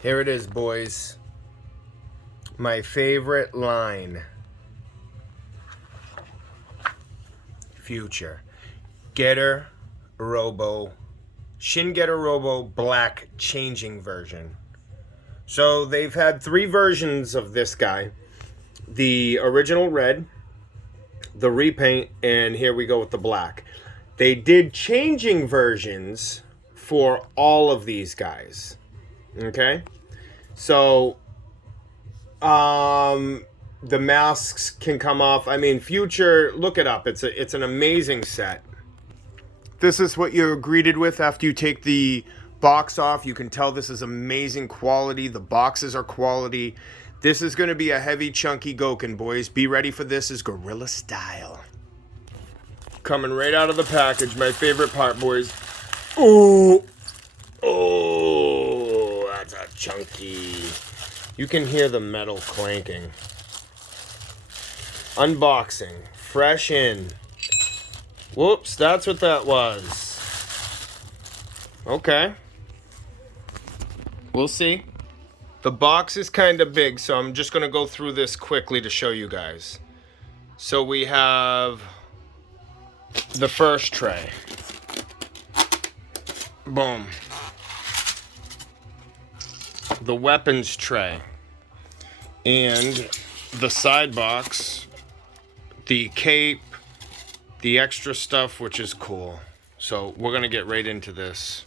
Here it is, boys. My favorite line. Fewture. Getter Robo. Shin Getter Robo Black changing version. So they've had 3 versions of this guy. The original red, the repaint, and here we go with the black. They did changing versions for all of these guys. Okay? So the masks can come off. I mean, Fewture, look it up. It's an amazing set. This is what you're greeted with after you take the box off. You can tell this is amazing quality. The boxes are quality. This is going to be a heavy, chunky Goken, boys. Be ready for this is Gorilla Style. Coming right out of the package. My favorite part, boys. Oh, oh, that's a chunky. You can hear the metal clanking. Unboxing. Fresh in. Whoops, that's what that was. Okay. We'll see. The box is kind of big, so I'm just going to go through this quickly to show you guys. So we have the first tray. Boom. The weapons tray. And the side box. The cape. The extra stuff, which is cool. So we're going to get right into this.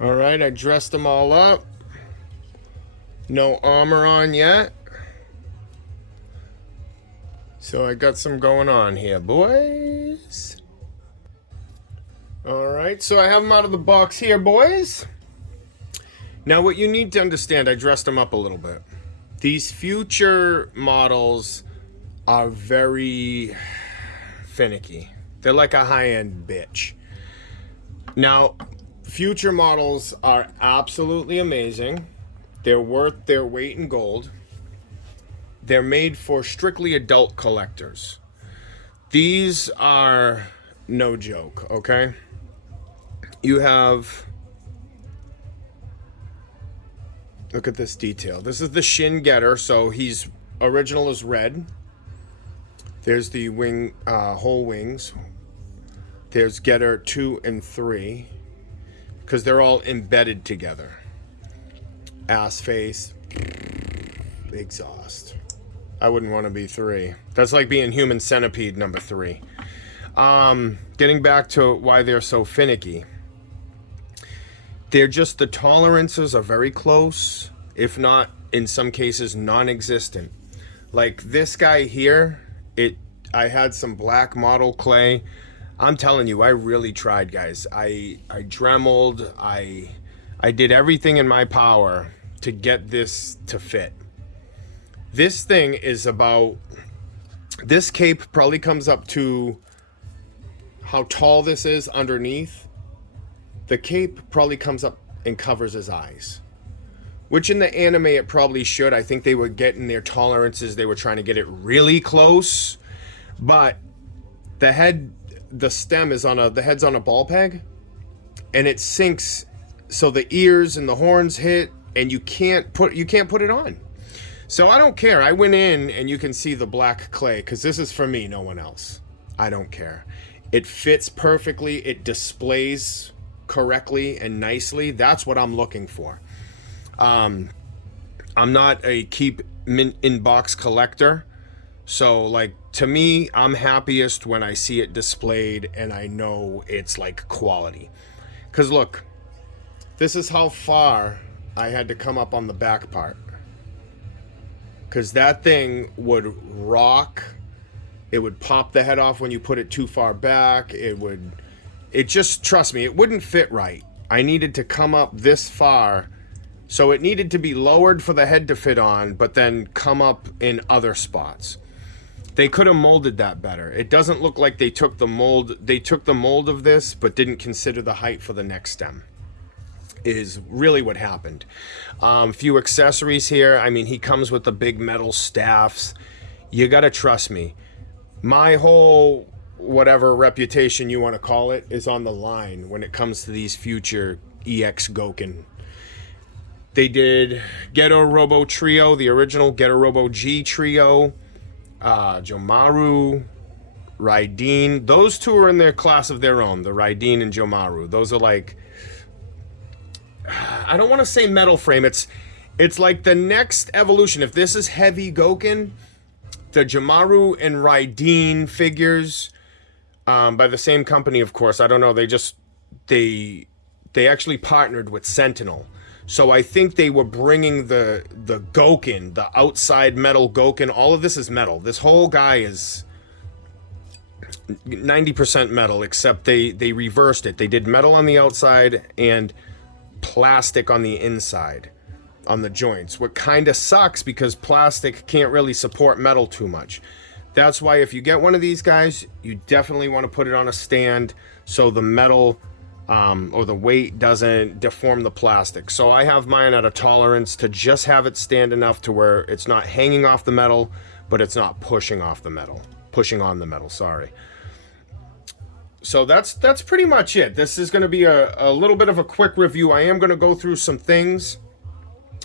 All right, I dressed them all up. No armor on yet. So I got some going on here, boys. All right, so I have them out of the box here, boys. Now what you need to understand, I dressed them up a little bit. These Fewture models are very finicky. They're like a high-end bitch. Now, Fewture models are absolutely amazing. They're worth their weight in gold. They're made for strictly adult collectors. These are no joke, okay? You have... Look at this detail. This is the Shin Getter, so he's original is red. There's the wing, whole wings. There's Getter 2 and 3, because they're all embedded together. Ass face, exhaust. I wouldn't want to be 3. That's like being Human Centipede number 3. Getting back to why they're so finicky. They're just, the tolerances are very close, if not, in some cases, non-existent. Like this guy here, I had some black model clay. I'm telling you, I really tried, guys. I dremeled, I did everything in my power to get this to fit. This thing is about, this cape probably comes up to how tall this is underneath. The cape probably comes up and covers his eyes. Which in the anime it probably should. I think they were getting their tolerances. They were trying to get it really close. But the head, the stem is on the head's on a ball peg. And it sinks so the ears and the horns hit and you can't put it on. So I don't care. I went in and you can see the black clay because this is for me, no one else. I don't care. It fits perfectly. It displays correctly and nicely. That's what I'm looking for. I'm not a keep in box collector, so like to me, I'm happiest when I see it displayed and I know it's like quality. Because look, this is how far I had to come up on the back part, because that thing would rock. It would pop the head off when you put it too far back. It just, trust me, it wouldn't fit right. I needed to come up this far, so it needed to be lowered for the head to fit on, but then come up in other spots. They could have molded that better. It doesn't look like they took the mold. They took the mold of this, but didn't consider the height for the neck stem. Is really what happened. Few accessories here. I mean, he comes with the big metal staffs. You gotta trust me. My whole whatever reputation you want to call it is on the line when it comes to these Fewture EX Goken. They did Ghetto Robo Trio, the original Ghetto Robo G Trio, Jomaru, Raideen. Those two are in their class of their own, the Raideen and Jomaru. Those are like, I don't want to say metal frame. It's like the next evolution. If this is heavy Goken, the Jomaru and Raideen figures, by the same company, of course. I don't know. They actually partnered with Sentinel. So I think they were bringing the Goken, the outside metal Goken. All of this is metal. This whole guy is 90% metal, except they reversed it. They did metal on the outside and plastic on the inside, on the joints. What kind of sucks because plastic can't really support metal too much. That's why if you get one of these guys, you definitely want to put it on a stand so the metal or the weight doesn't deform the plastic. So I have mine at a tolerance to just have it stand enough to where it's not hanging off the metal, but it's not pushing on the metal, sorry. So that's pretty much it. This is going to be a little bit of a quick review. I am going to go through some things.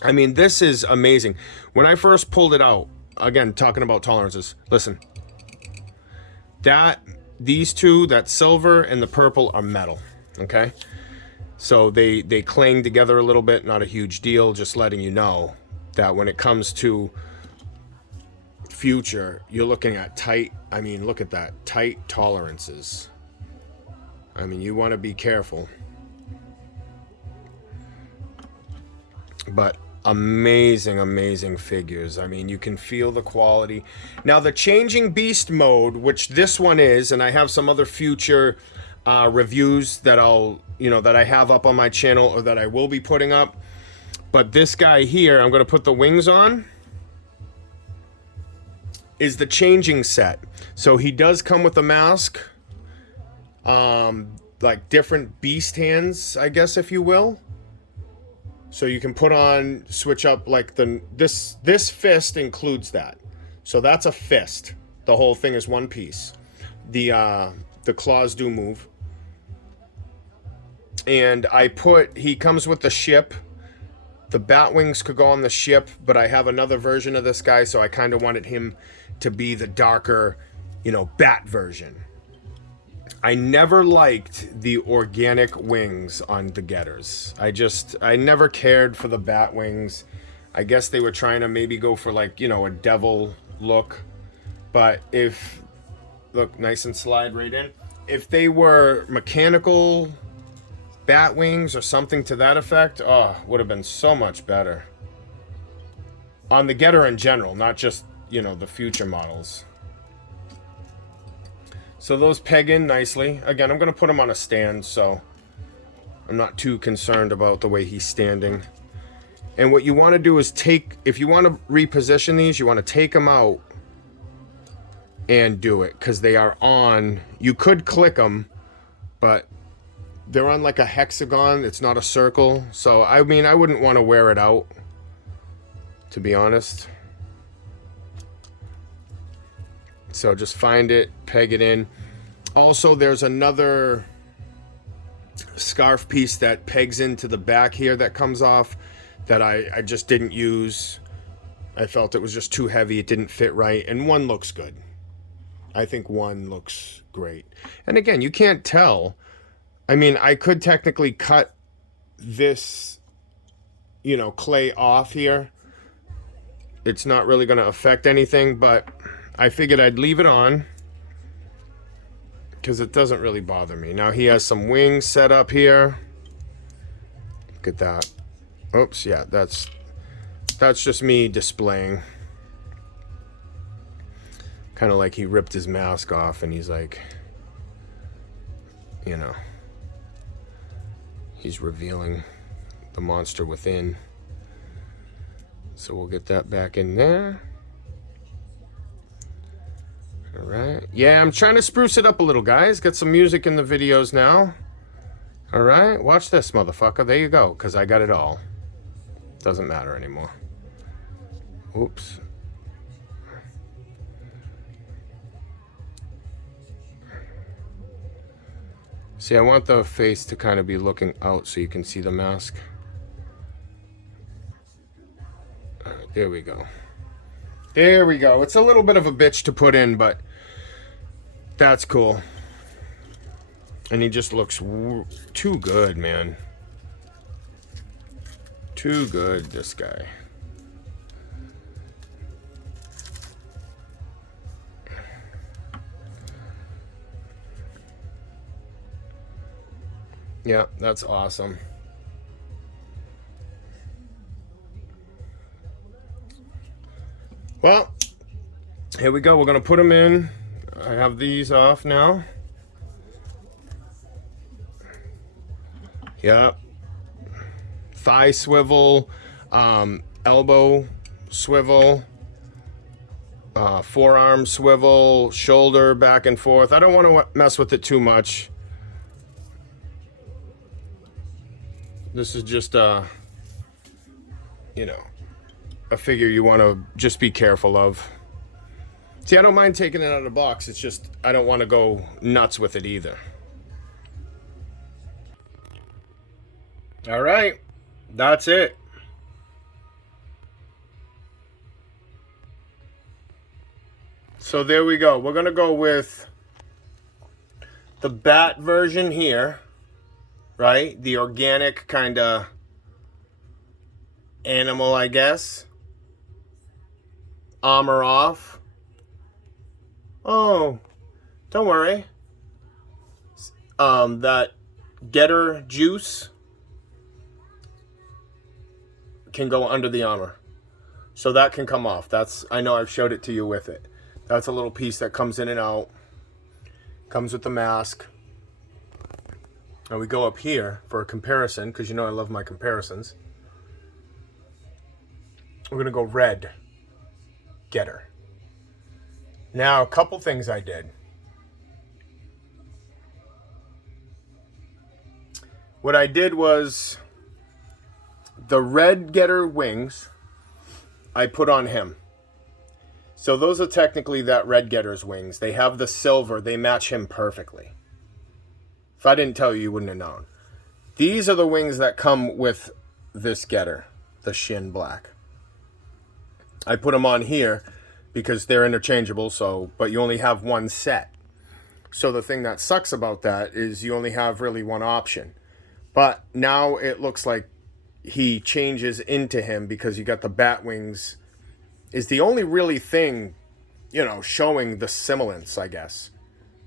I mean, this is amazing. When I first pulled it out, again, talking about tolerances, listen. These two, that silver and the purple, are metal. Okay, so they cling together a little bit, not a huge deal, just letting you know that when it comes to Fewture, you're looking at tight, I mean, look at that, tight tolerances. I mean, you want to be careful. But amazing figures. I mean, you can feel the quality. Now, the Changing Beast mode, which this one is, and I have some other Fewture reviews that that I have up on my channel or that I will be putting up. But this guy here, I'm going to put the wings on, is the changing set. So he does come with a mask, like different beast hands, I guess, if you will. So you can put on, switch up, like this fist includes that. So that's a fist. The whole thing is one piece. The claws do move. And he comes with the ship. The bat wings could go on the ship, but I have another version of this guy, so I kind of wanted him to be the darker, bat version. I never liked the organic wings on the Getters. I never cared for the bat wings. I guess they were trying to maybe go for like, a devil look. But look, nice and slide right in. If they were mechanical bat wings or something to that effect, would have been so much better. On the Getter in general, not just, the Fewture models. So those peg in nicely. Again, I'm going to put him on a stand, so I'm not too concerned about the way he's standing. And what you want to do is if you want to reposition these, you want to take them out and do it, because they are on. You could click them, but they're on like a hexagon. It's not a circle. So, I mean, I wouldn't want to wear it out, to be honest. So just find it, peg it in. Also, there's another scarf piece that pegs into the back here that comes off that I just didn't use. I felt it was just too heavy. It didn't fit right. And one looks good. I think one looks great. And again, you can't tell. I mean, I could technically cut this, clay off here. It's not really going to affect anything, but I figured I'd leave it on because it doesn't really bother me. Now he has some wings set up here. Look at that. Oops, yeah, that's just me displaying. Kind of like he ripped his mask off and he's like, he's revealing the monster within. So we'll get that back in there. All right. Yeah, I'm trying to spruce it up a little, guys. Get some music in the videos now. All right. Watch this, motherfucker. There you go, because I got it all. Doesn't matter anymore. Oops. See, I want the face to kind of be looking out so you can see the mask. All right, there we go. There we go. It's a little bit of a bitch to put in, but that's cool. And he just looks too good, man. Too good, this guy. Yeah, that's awesome. Well, here we go. We're going to put them in. I have these off now. Yep. Thigh swivel, elbow swivel, forearm swivel, shoulder back and forth. I don't want to mess with it too much. This is just you know, a figure you want to just be careful of. See, I don't mind taking it out of the box. It's just I don't want to go nuts with it either. All right, that's it. So there we go. We're going to go with the bat version here, right? The organic kind of animal, I guess. Armor off. Oh, don't worry. That getter juice can go under the armor. So that can come off. That's, I know I've showed it to you with it. That's a little piece that comes in and out. Comes with the mask. Now we go up here for a comparison, because you know I love my comparisons. We're going to go red getter. Now, a couple things I did. What I did was the red getter wings I put on him. So those are technically that red getter's wings. They have the silver. They match him perfectly. If I didn't tell you, you wouldn't have known. These are the wings that come with this getter, the Shin Black. I put them on here because they're interchangeable, so but you only have one set. So the thing that sucks about that is you only have really one option. But now it looks like he changes into him because you got the bat wings is the only really thing, you know, showing the semblance, I guess.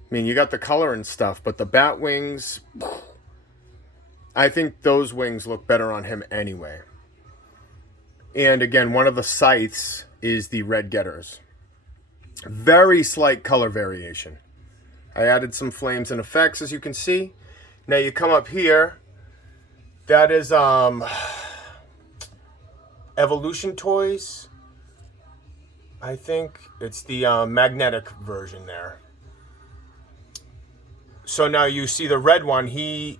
I mean, you got the color and stuff, but the bat wings, I think those wings look better on him anyway. And again, one of the scythes is the red getters. Very slight color variation. I added some flames and effects, as you can see. Now you come up here. That is Evolution Toys. I think it's the magnetic version there. So now you see the red one, he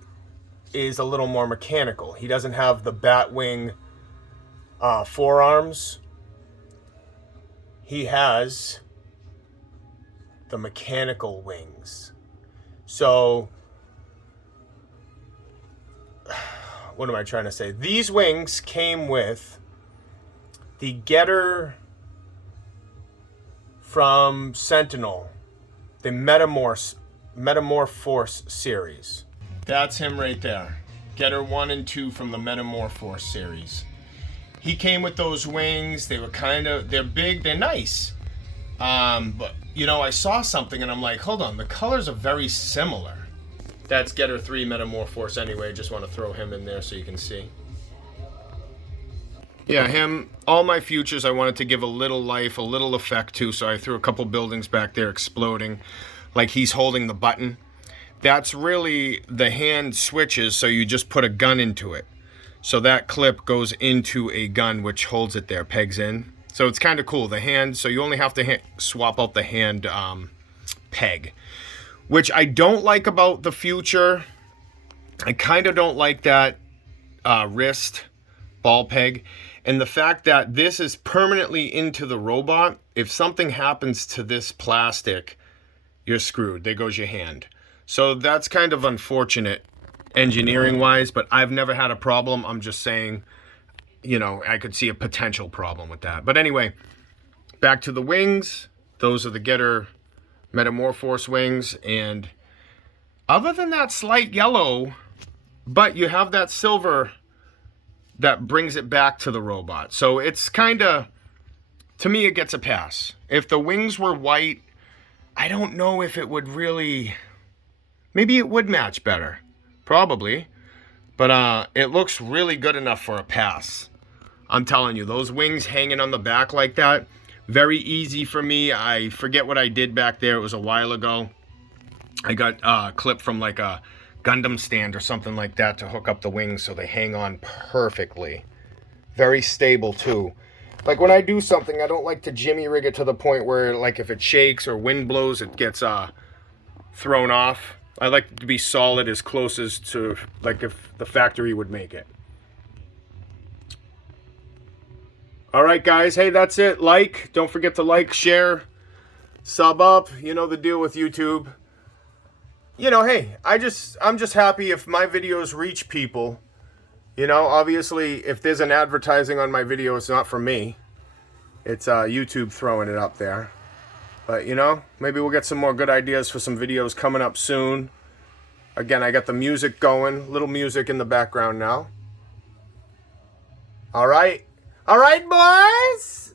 is a little more mechanical. He doesn't have the bat wing forearms. He has the mechanical wings. So, what am I trying to say? These wings came with the getter from Sentinel, the Metamorphose series. That's him right there. Getter 1 and 2 from the Metamorphose series. He came with those wings. They were they're big, they're nice. But, you know, I saw something and I'm like, hold on, the colors are very similar. That's Getter 3 Metamorphose anyway. Just want to throw him in there so you can see. Yeah, him, all my Fewtures I wanted to give a little life, a little effect to, so I threw a couple buildings back there exploding, like he's holding the button. That's really the hand switches, so you just put a gun into it. So that clip goes into a gun which holds it there, pegs in. So it's kind of cool, the hand, so you only have to swap out the hand peg. Which I don't like about the Fewture. I kind of don't like that wrist ball peg. And the fact that this is permanently into the robot, if something happens to this plastic, you're screwed. There goes your hand. So that's kind of unfortunate engineering wise, but I've never had a problem. I'm just saying, you know, I could see a potential problem with that. But anyway, back to the wings. Those are the Getter Metamorphose wings. And other than that slight yellow, but you have that silver that brings it back to the robot. So it's kind of, to me, it gets a pass. If the wings were white, I don't know if it would really, maybe it would match better. Probably. But it looks really good enough for a pass. I'm telling you, those wings hanging on the back like that, very easy for me. I forget what I did back there. It was a while ago. I got a clip from like a Gundam stand or something like that to hook up the wings so they hang on perfectly. Very stable too. Like when I do something, I don't like to jimmy rig it to the point where like if it shakes or wind blows, it gets thrown off. I like it to be solid as close as to like if the factory would make it. All right, guys. Hey, that's it. Like, don't forget to like, share, sub up. You know the deal with YouTube. You know, hey, I'm just happy if my videos reach people. You know, obviously, if there's an advertising on my video, it's not from me. It's YouTube throwing it up there. But, you know, maybe we'll get some more good ideas for some videos coming up soon. Again, I got the music going. Little music in the background now. All right. All right, boys.